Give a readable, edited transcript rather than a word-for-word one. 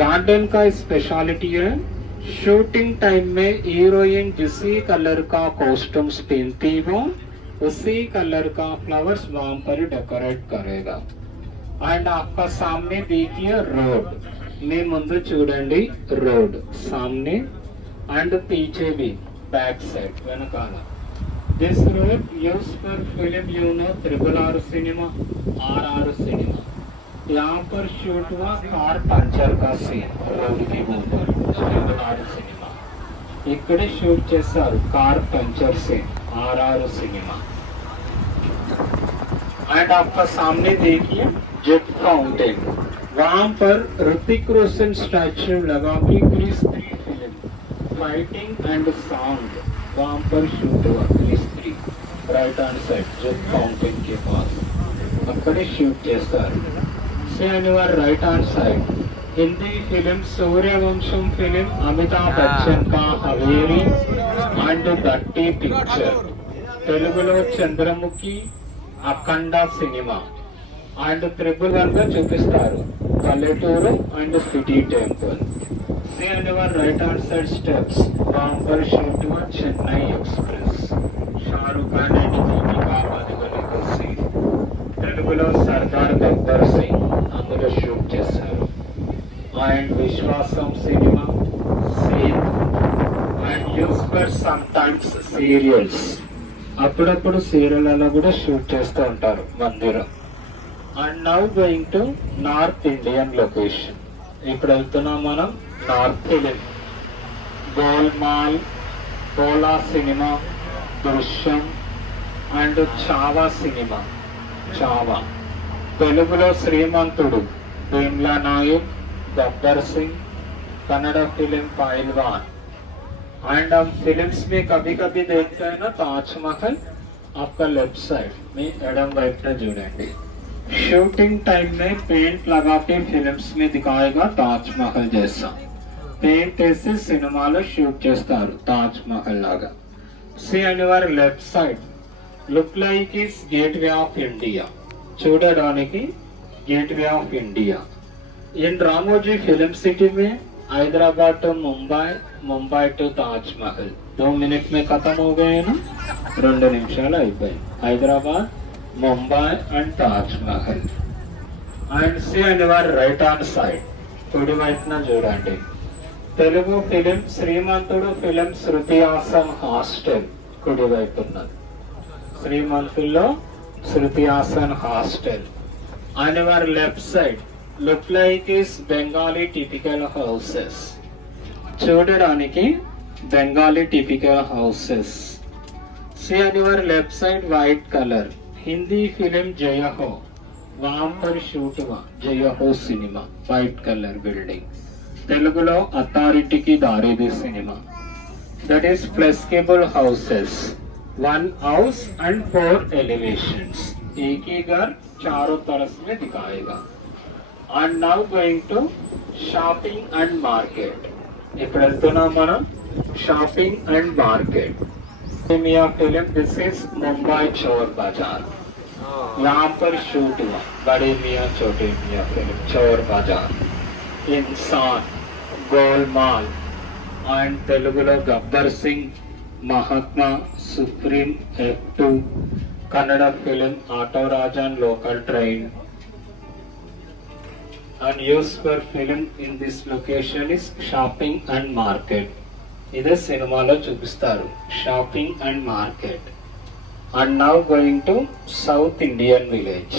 Garden का speciality है, shooting time में हीरोइन जिसी कलर का कॉस्ट्यूम्स पहनती हो उसी कलर का फ्लावर्स वहां पर डेकोरेट करेगा। एंड आपका सामने देखिए रोड, మీ ముందు చూడండి రోడ్ सामने एंड पीछे भी बैक साइड వెనకాల। This road use for film you know RRR cinema, RR cinema. यहाँ पर शूट हुआ कार पंचर का सीन रोड के ऊपर RRR सिनेमा। इकड़े शूट చేశారు car puncture scene RR cinema. And आपका सामने देखिए जेट फाउंटेन, वहां पर ऋतिक रोशन स्टैचू लगा के Krrish 3 film fighting and song वहां पर शूट हुआ। Krrish 3 right hand side jet fountain के पास अక్కడే షూట్ చేస్తారు। से अनिवार्य right hand side Hindi film Sooryavansham film Amitabh Bachchan का हवेली एंड दट्टी पिक्चर, తెలుగులో Chandramukhi Akhanda cinema and RRR గా చూపిస్తారు పల్లెటూరు అండ్ సిటీ టెంపుల్। सी अनिवार्य राइट हैंड साइड स्टेप्स वहां पर शूट हुआ चेन्नई एक्सप्रेस, शाहरुख खान एंड दीपिका पादुकोण का सीन, తెలుగులో సర్దార్ గబ్బర్ సింగ్ అందులో షూట్ చేశారు। And Viswasam cinema scene and use for some times serials, అప్పుడప్పుడు సీరియల్లో కూడా షూట్ చేస్తూ ఉంటారు మందిరం। And now going to north Indian location, ఇప్పుడు వెళ్తున్నాం మనం నార్త్ ఫిలిం। గోల్మాల్, పోలా సినిమా, దృశ్యం అండ్ చావా సినిమా। చావా తెలుగులో శ్రీమంతుడు భీమ్లా నాయక్, గబ్బర్ సింగ్, कन्नड़ फिल्म पहलवान। एंड हम फिल्म्स में कभी कभी देखते हैं ना ताजमहल, आपका लेफ्ट साइड में एडम वाइफ ने जुड़ेंगे। शूटिंग टाइम में पेंट लगा के फिल्म्स में दिखाएगा ताजमहल जैसा, पेंट ऐसे సినిమాలో షూట్ చేస్తారు తాజ్మహల్ లాగా। सी अनिवार्य left side look like is gateway of India, చూడడానికి gateway of India. In Ramoji film city में Hyderabad to Mumbai, Mumbai to Taj Mahal 2 minute में खत्म हो गए ना, 2 నిమిషాలు అయిపోయి Hyderabad, Mumbai and Taj Mahal. And see अनिवार्य రైట్ హ్యాండ్ సైడ్ కుడి వైపున చూడండి Telugu film Srimanthudu film Shruti Haasan hostel కుడి వైపున్నది, శ్రీమంతుల్లో శృతి హాసన్ హాస్టల్। అనివార్ left side look like is Bengali typical houses, చూడడానికి బెంగాలీ టిపికల్ హౌసెస్। सी अनिवार्य left side white colour Hindi film जय हो, वहां पर शूट हुआ जय हो सिनेमा, वाइट कलर बिल्डिंग। తెలుగులో అథారిటీకి దారిది సినిమా, that is flexible houses, 1 house and 4 elevations, एक ही घर चारों तरफ में दिखाएगा। And now going to shopping and market, ఇప్పుడు వెళ్తున్నాం మనం షాపింగ్ అండ్ మార్కెట్। मियां film this is Mumbai Chor Bazaar, यहाँ पर शूट हुआ बड़े मियां छोटे मियां फिल्म चोर बाजार। इंसान, गोलमाल एंड తెలుగులో Gabbar Singh, Mahatma, supreme, F2, Kannada film auto Rajan local train. and used for film in this location is shopping and market, ఇదే సినిమాలో చూపిస్తారు shopping and market. And now going to south Indian village.